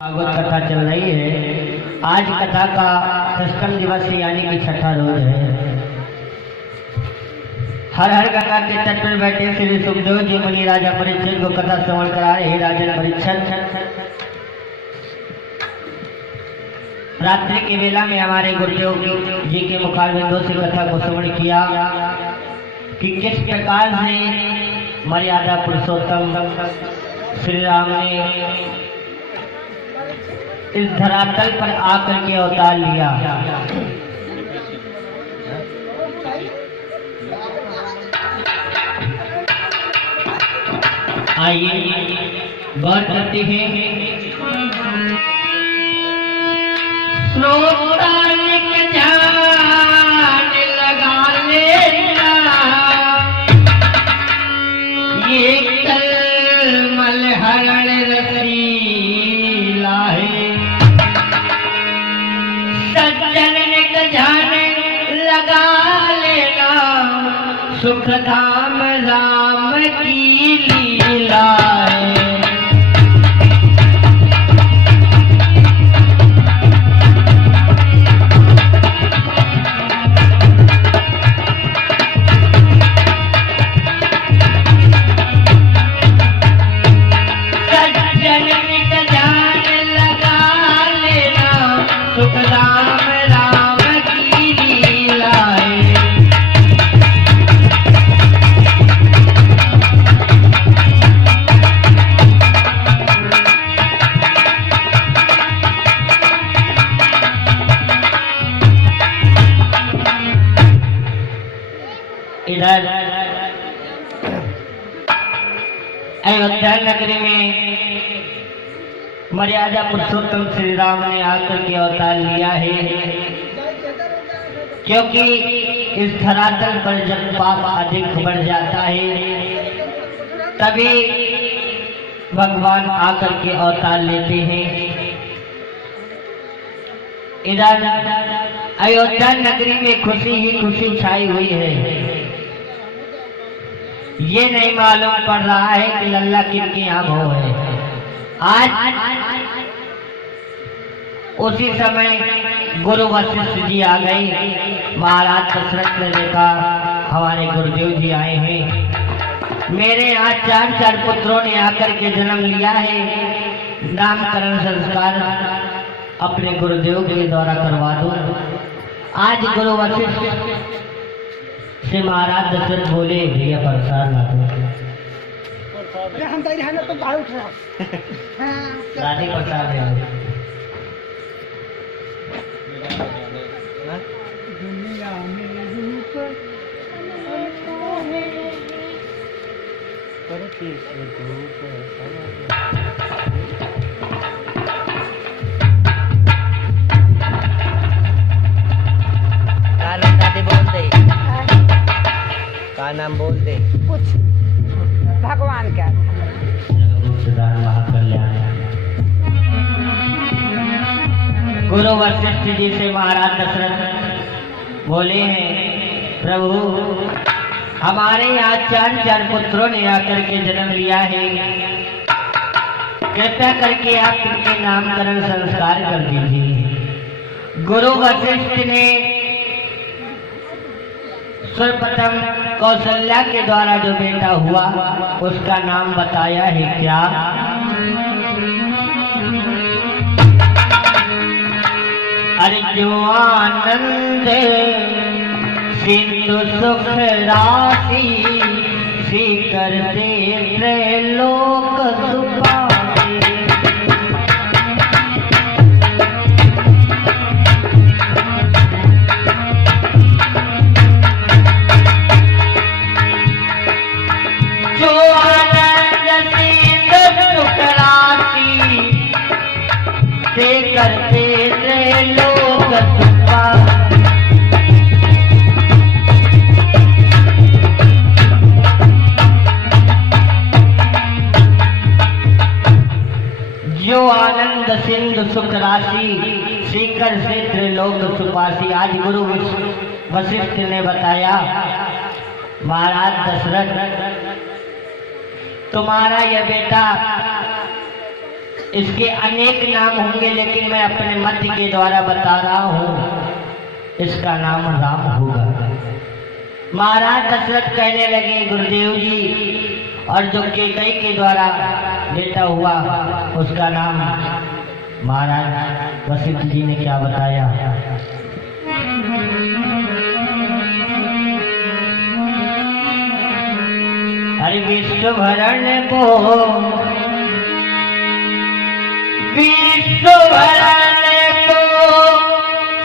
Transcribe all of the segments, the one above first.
भागवत कथा चल रही है। आज कथा का षष्ठम दिवस यानी कि छठा रोज है। हर हर गंगा के तट पर बैठे श्री सुखदेव जी मुनि राजा परीक्षित को कथा श्रवण करा रहे। राजन परीक्षित, रात्रि की वेला में हमारे गुरुदेव जी के मुखारबिंदों से कथा को श्रवण किया कि किस प्रकार से मर्यादा पुरुषोत्तम श्री राम ने इस धरातल पर आकर के अवतार लिया। आइए गौर करते हैं। लगा लेना ये कलमल हरण रसीला है। सज्जन ध्यान लगा लेना सुख धाम राम की लीला है। इधर अयोध्या नगरी में मर्यादा पुरुषोत्तम श्री राम ने आकर के अवतार लिया है, क्योंकि इस धरातल पर जब पाप अधिक बढ़ जाता है तभी भगवान आकर के अवतार लेते हैं। इधर अयोध्या नगरी में खुशी ही खुशी छाई हुई है। ये नहीं मालूम पड़ रहा है कि लल्ला किनके यहाँ भो है। आज उसी समय गुरु वशिष्ठ जी आ गए। महाराज दशरथ ने देखा हमारे गुरुदेव जी आए हैं। मेरे यहाँ चार पुत्रों ने आकर के जन्म लिया है। नामकरण संस्कार अपने गुरुदेव के द्वारा करवा दो। आज गुरु वशिष्ठ से महाराज दशरथ बोले, भैया प्रसाद ला दो। हम तो बाहर उठ रहा राधे प्रसाद है। दुनिया में रूप का नाम बोल दे कुछ भगवान का गुरु वशिष्ठ जी से महाराज दशरथ बोले हैं, प्रभु हमारे यहाँ चार पुत्रों ने आकर के जन्म लिया है। कृपया करके आप इनके नामकरण संस्कार कर दीजिए। गुरु वशिष्ठ ने सर्वप्रथम कौशल्या के द्वारा जो बेटा हुआ उसका नाम बताया है। क्या? अरे जो आनंद सिंधु सुख राशि सीकर दे लोक सुपाते। जो आनंद सिंधु सुख राशि सीकर दे लोक सुपाते। जो आनंद सिंधु सुख राशि सीकर से त्रिलोक सुपासी। आज गुरु वशिष्ठ ने बताया, महाराज दशरथ तुम्हारा यह बेटा इसके अनेक नाम होंगे, लेकिन मैं अपने मत के द्वारा बता रहा हूँ, इसका नाम राम होगा। महाराज दशरथ कहने लगे, गुरुदेव जी, और जो कैकेयी के द्वारा बेटा हुआ उसका नाम महाराज वशिष्ठ जी ने क्या बताया? हरि विश्व भरण को विश्व भरण को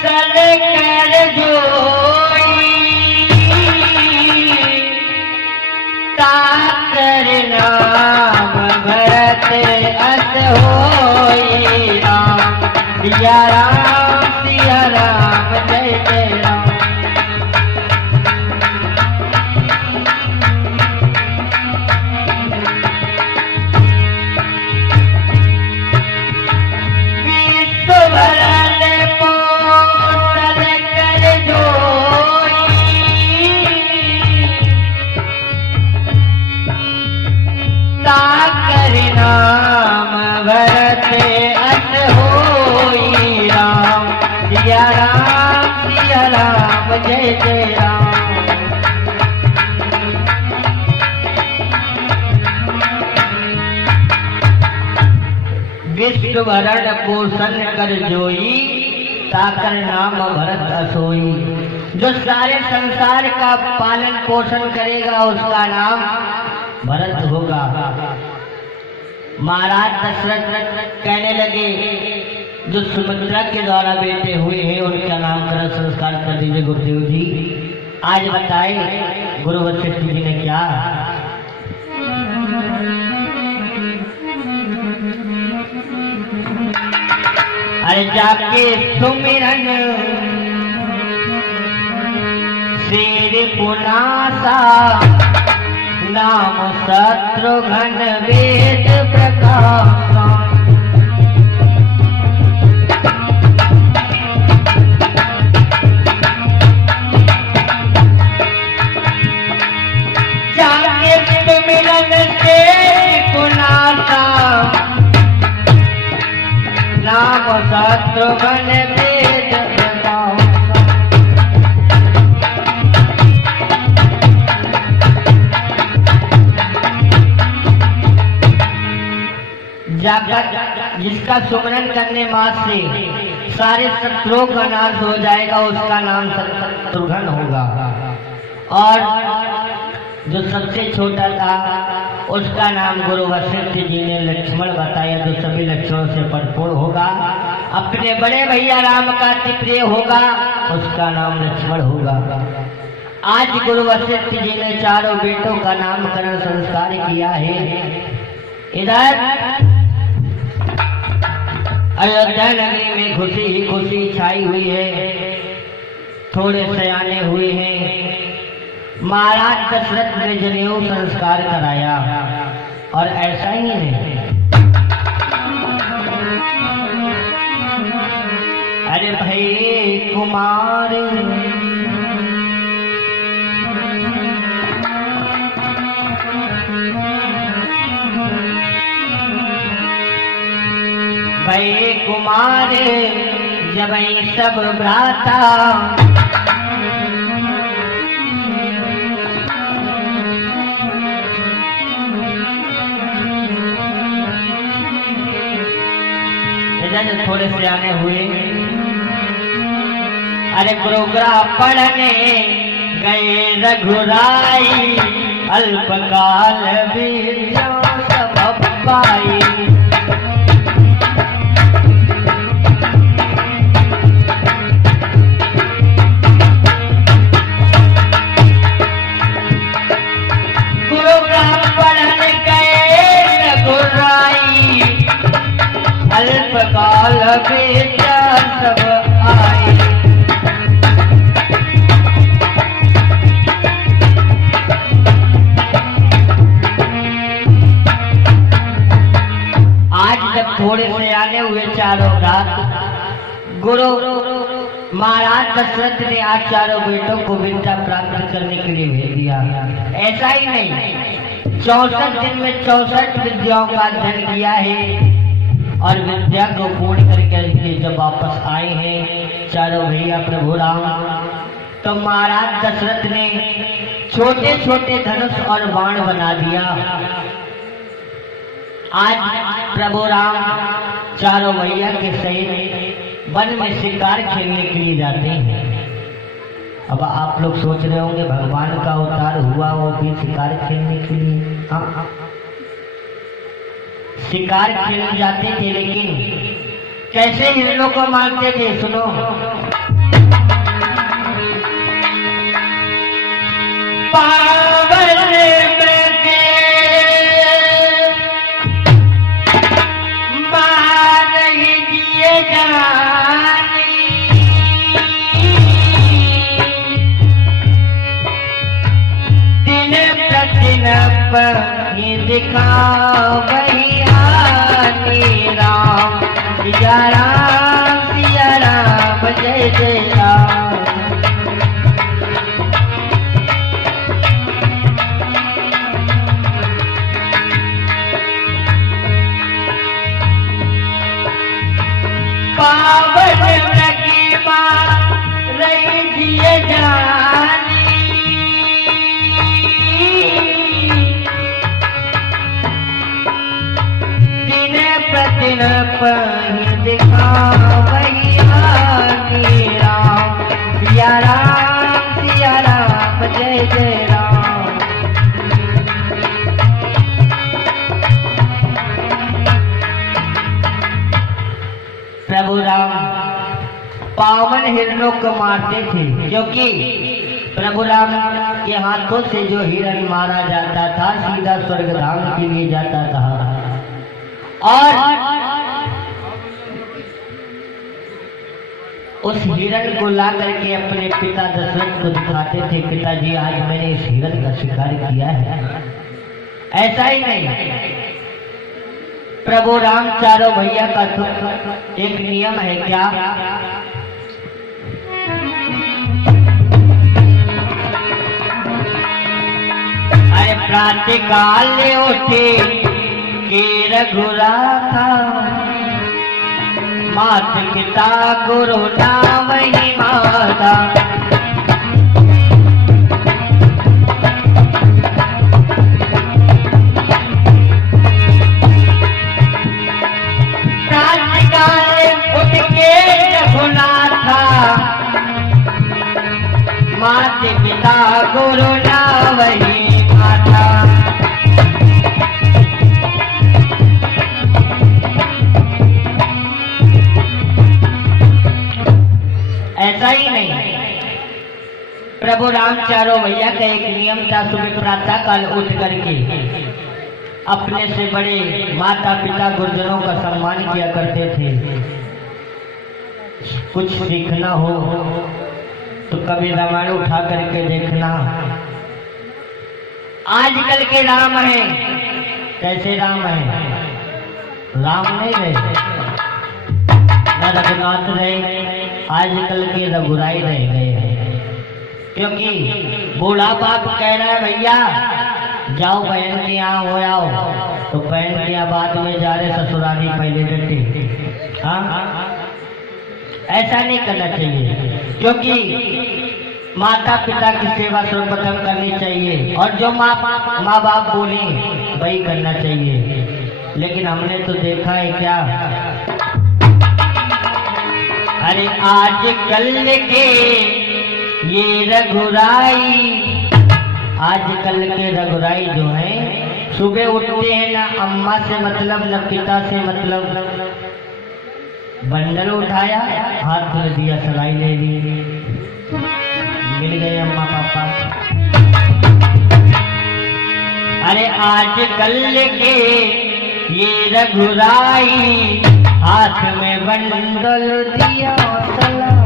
सल कर जोई, ताकर नाम भरत अस होई राम। सिया राम जय जय राम। नाम भरत अस होई राम। सिया राम जय जय राम। विश्व भरण पोषण कर जोई, ताकर नाम भरत असोई। जो सारे संसार का पालन पोषण करेगा उसका नाम भरत होगा। महाराज दशरथ कहने लगे, जो सुमित्रा के द्वारा बेटे हुए हैं उनका नामकरण संस्कार कर दीजिए गुरुदेव जी। आज बताए गुरु वशिष्ठ जी ने क्या? अरे जाके सुमिरन शेर पुनासा, नाम शत्रुघ्न वेद प्रकाश। जाके सुमिरन शेर पुनासा, नाम शत्रुघ्न वेद प्रकाश। जाकर जिसका सुमरन करने मात्र से सारे शत्रुओं का नाश हो जाएगा, उसका नाम शत्रुघ्न होगा। और जो सबसे छोटा था उसका नाम गुरु वशिष्ठ जी ने लक्ष्मण बताया, जो सभी लक्षणों से भरपूर होगा। अपने बड़े भैया राम का अति प्रिय होगा, उसका नाम लक्ष्मण होगा। आज गुरु वशिष्ठ जी ने चारों बेटों का नामकरण संस्कार किया है। इधर अयोध्या नगरी में खुशी ही खुशी छाई हुई है। थोड़े सयाने हुए हैं। महाराज दशरथ ने जनेऊ संस्कार कराया, और ऐसा ही नहीं, अरे भाई कुमार भय कुमार जब सब भ्राता, इधर थोड़े से आने हुए। अरे गुरुग्रह पढ़ने गए रघुराई, अल्पकाल विद्या सब पाई। अल्पकाल विद्या सब आई। आज जब थोड़े से आने हुए चारों रात, गुरु महाराज दशरथ ने आज चारों बेटों को विद्या प्राप्त करने के लिए भेज दिया। ऐसा ही नहीं, 64 दिन में 64 विद्याओं का अध्ययन किया है। और विद्या को पूर्ण करके जब वापस आए हैं चारों भैया प्रभु राम, तो महाराज दशरथ ने छोटे छोटे धनुष और बाण बना दिया। आज प्रभु राम चारों भैया के सहित वन में शिकार खेलने के लिए जाते हैं। अब आप लोग सोच रहे होंगे भगवान का अवतार हुआ वो भी शिकार खेलने के लिए। हाँ, शिकार खेलने जाते थे, लेकिन कैसे हिरणों को मारते थे सुनो। पावन मृगे मार दिए जानी, दिन प्रतिदिन पनी दिखाओ भैया राम, सिया राम जय जय राम। पावन मृगी मार दिए जानी, दिन प्रतिदिन पनी दिखाओ भैया राम, सिया राम जय जय राम। प्रभु राम पावन हिरणों को मारते थे, क्योंकि प्रभु राम के हाथों से जो हिरण मारा जाता था सीधा स्वर्ग धाम के लिए जाता था। और उस हिरण को ला करके अपने पिता दशरथ को दिखाते थे, पिताजी आज मैंने इस हिरण का शिकार किया है। ऐसा ही नहीं, प्रभु राम चारों भैया का तो एक नियम है क्या, अरे प्रातःकाल उठे के रघुराथा, मात पिता गुरु नाम ही माता। माता पिता गुरु नाम ही माता। ऐसा ही नहीं, प्रभु राम चारों भैया का एक नियम था, सुबह प्रातः काल उठ करके अपने से बड़े माता पिता गुरुजनों का सम्मान किया करते थे। कुछ सीखना हो तो कभी रामायण उठा करके देखना। आजकल के राम है, कैसे राम है, राम नहीं रहे, न रघुनाथ रहे, आजकल के रघुराई रह गए हैं। क्योंकि बूढ़ा बाप कह रहा है भैया जाओ बहन के यहाँ हो आओ, तो बहन के यहाँ बाद में जा रहे ससुराली पहले डटे। हाँ, ऐसा नहीं करना चाहिए, क्योंकि माता पिता की सेवा सर्वप्रथम करनी चाहिए और जो माँ बाप बोले वही करना चाहिए। लेकिन हमने तो देखा है क्या, अरे आजकल के ये रघुराई, आजकल के रघुराई जो है सुबह उठते हैं ना अम्मा से मतलब न पिता से मतलब, बंडल उठाया हाथ में दिया सलाई ले ली, मिल गए अम्मा पापा। अरे आजकल के ये रघुराई हाथ में बंडल दिया सलाई।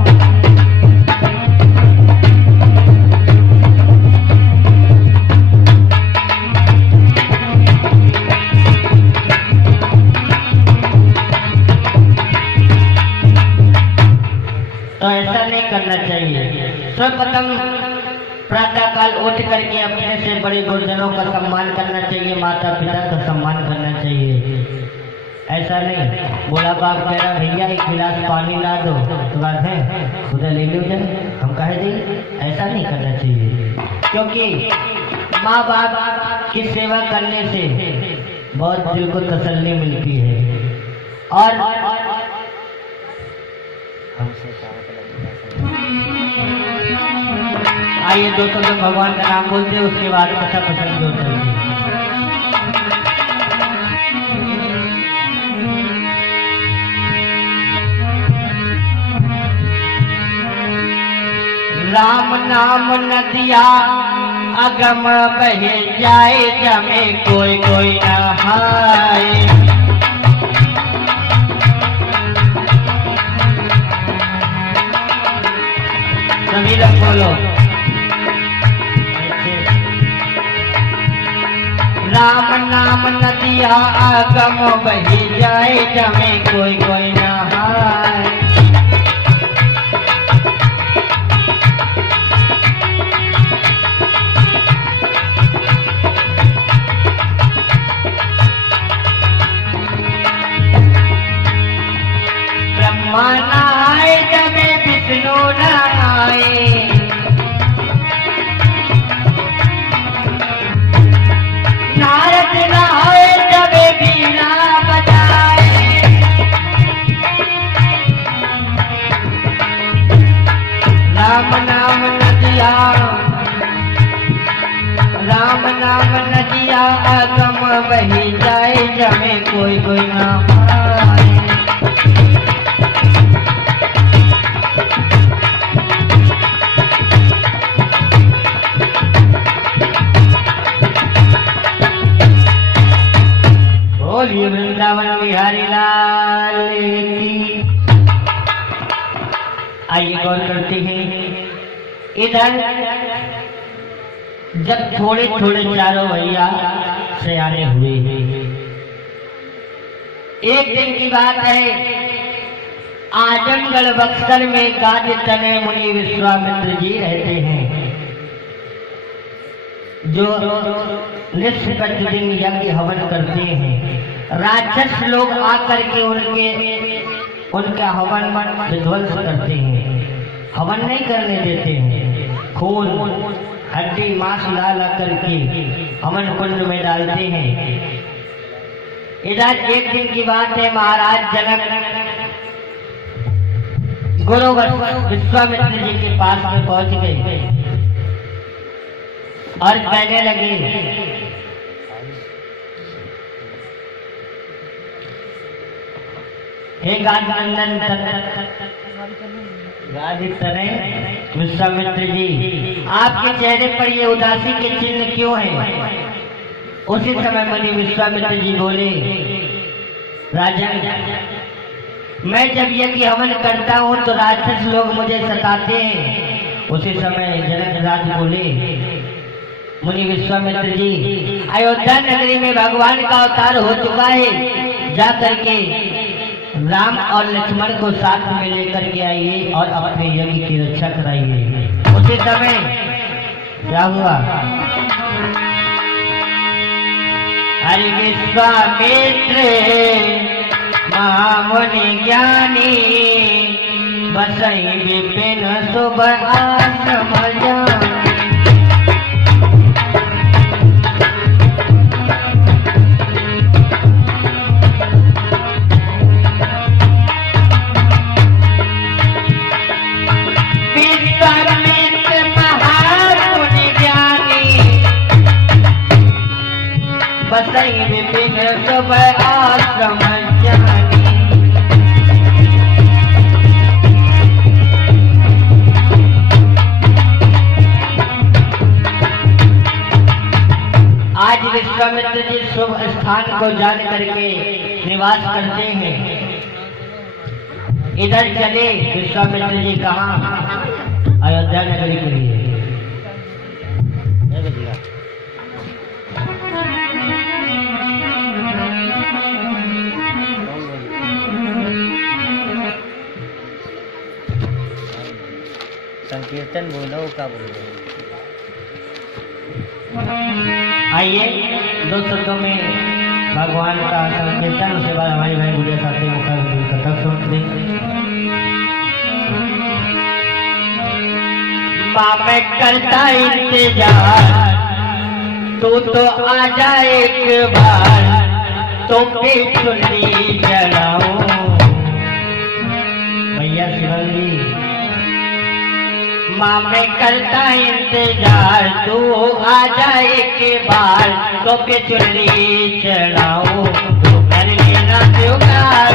तो ऐसा नहीं करना चाहिए। सर्वप्रथम प्रातः काल उठ करके अपने से बड़े गुरुजनों का सम्मान करना चाहिए, माता पिता का सम्मान करना चाहिए। ऐसा नहीं। बोला बाप कह रहा भैया एक गिलास पानी ला दो, तो बात है उधर ले लो जाए, हम कहे देंगे। ऐसा नहीं करना चाहिए, क्योंकि माँ बाप की सेवा करने से बहुत दिल को तसल्ली मिलती है। और आइए दोस्तों, जब भगवान का नाम बोलते हैं उसके बाद कथा पसंद होता है। राम नाम नदिया अगम बहे जाए, जमे कोई कोई नहाए। सभी लोग बोलो। राम नाम नदिया अगम बहे जाए, जमे कोई कोई नहाए। ब्रह्मा नहाए जमे विष्णु नहाए, नारद नहाए जमे बीना बजाए। राम नाम नदिया, राम नाम नदिया अगम बही जाए, जमे कोई कोई नहाए। बोलिए वृंदावन बिहारी लाल की। आइए गौर करते हैं, इधर जब थोड़े थोड़े चारों भैया सयाने हुए, एक दिन की बात है, आजमगढ़ बक्सर में गादी तने मुनि विश्वामित्र जी रहते हैं, जो निष्प्रतिदिन यज्ञ हवन करते हैं। राक्षस लोग आकर के उनका हवन विध्वंस करते हैं, हवन नहीं करने देते हैं। खून हड्डी मांस ला ला करके हवन कुंड में डालते हैं। इधर एक दिन की बात है, महाराज जनक गुरु विश्वामित्र जी के पास में पहुंच गए और कहने लगे, हे गादिनंदन विश्वामित्र जी, आपके चेहरे पर ये उदासी के चिन्ह क्यों हैं? उसी समय मुनि विश्वामित्र जी बोले, राजन, मैं जब यज्ञ हवन करता हूँ तो राक्षस लोग मुझे सताते हैं। उसी समय जनक राज बोले, मुनि विश्वामित्र जी, अयोध्या नगरी में भगवान का अवतार हो चुका है, जा करके राम और लक्ष्मण को साथ में लेकर के आइए और अपने यज्ञ की रक्षा कराइए। उसी समय क्या हुआ, हरि विश्वामित्र महामुनि ज्ञानी, बसई विपिन शुभ आश्रम जानी। बसई विपिन शुभ आश्रम जानी। आज विश्वामित्र जी शुभ स्थान को जान करके निवास करते हैं। इधर चले विश्वामित्र जी कहाँ? अयोध्या नगरी के लिए। संकीर्तन बोलो का बोलो। आइए दो शब्दों में भगवान का संकीर्तन, उसके बाद हमारी भाई गुड़िया साथी मुखर कथक सुनते। माँ मैं करता इंतजार, तू तो आ जा एक बार, तो पे चुन्नी जलाओ। भैया शिवम जी, माँ मैं करता इंतजार, तू आ जाए के बार, तो पे चुन्नी चढ़ाओ, तो कर लेना त्योहार।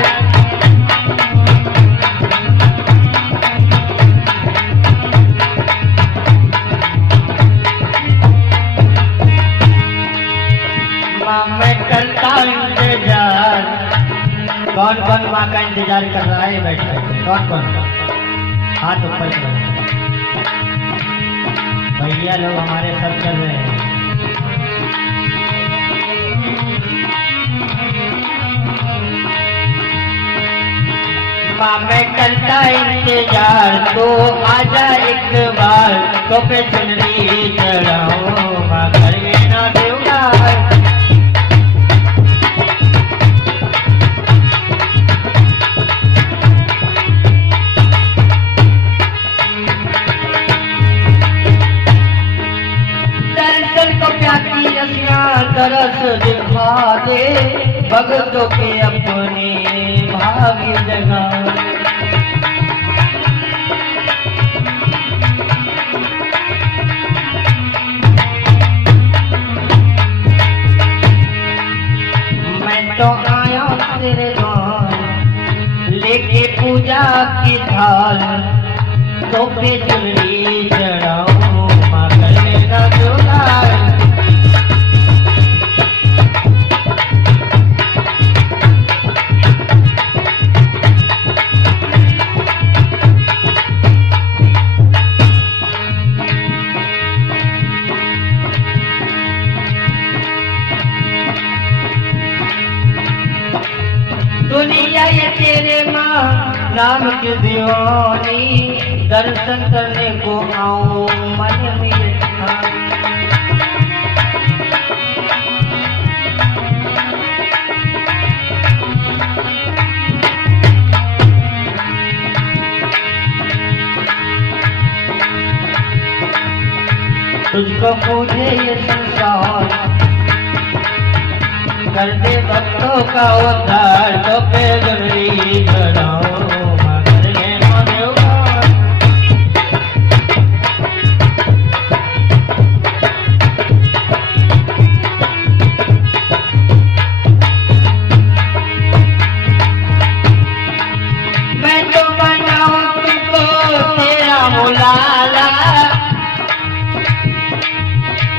माँ मैं करता इंतजार। कौन कौन माँ का इंतजार कर रहा है बैठ कर? कौन कौन? हाथ ऊपर करो। भैया लोग हमारे सब चल रहे हैं। माँ मैं करता इंतजार, तो आजा एक बार, तो पे चुनरी चढ़ाओ, माँ कर लेना त्योहार। तरस दिखा दे, भगतों के अपने भाग्य जगा। मैं तो आया तेरे गाँव, लेके पूजा की थाल, तो पे चुनरी चढ़ाओ, माँ कर लेना त्योहार। दुनिया ये तेरे माँ नाम की दीवानी, दर्शन करने को आऊं मन में था। तुझको पूछे ये संसार, कर दे भक्तों का उद्धार, तो पे चुनरी चढ़ाओ, माँ कर लेना त्योहार। मैं तो बनाऊं तुझको तेरा मुलाला,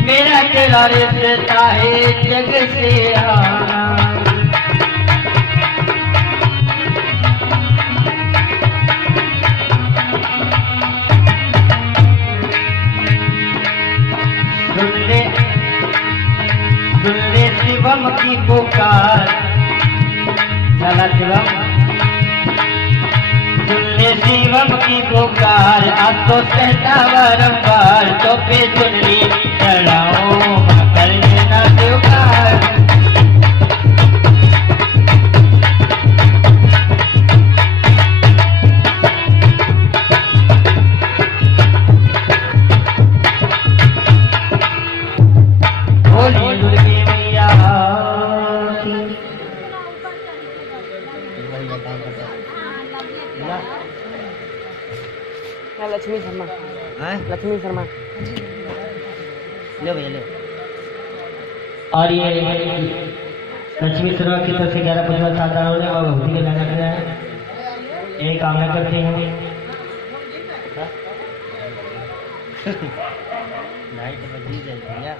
मेरा तेरा रिश्ता है जग से आना। सुन ले शिवम की पुकार, चला शिवम, सुन ले शिवम की पुकार, अब तो कहता बारंबार, तो पे चुनरी चढ़ाओ, माँ कर लेना त्योहार। बोलिए दुर्गे मैया की। लक्ष्मी शर्मा, हैं? लक्ष्मी शर्मा। ले भैया ले। और ये लक्ष्मी शर्मा की तरफ से 11 पुष्प साधारण ने और भक्ति के गाना किया है। एक कामना करते हैं नहीं तो बजी जाए भैया।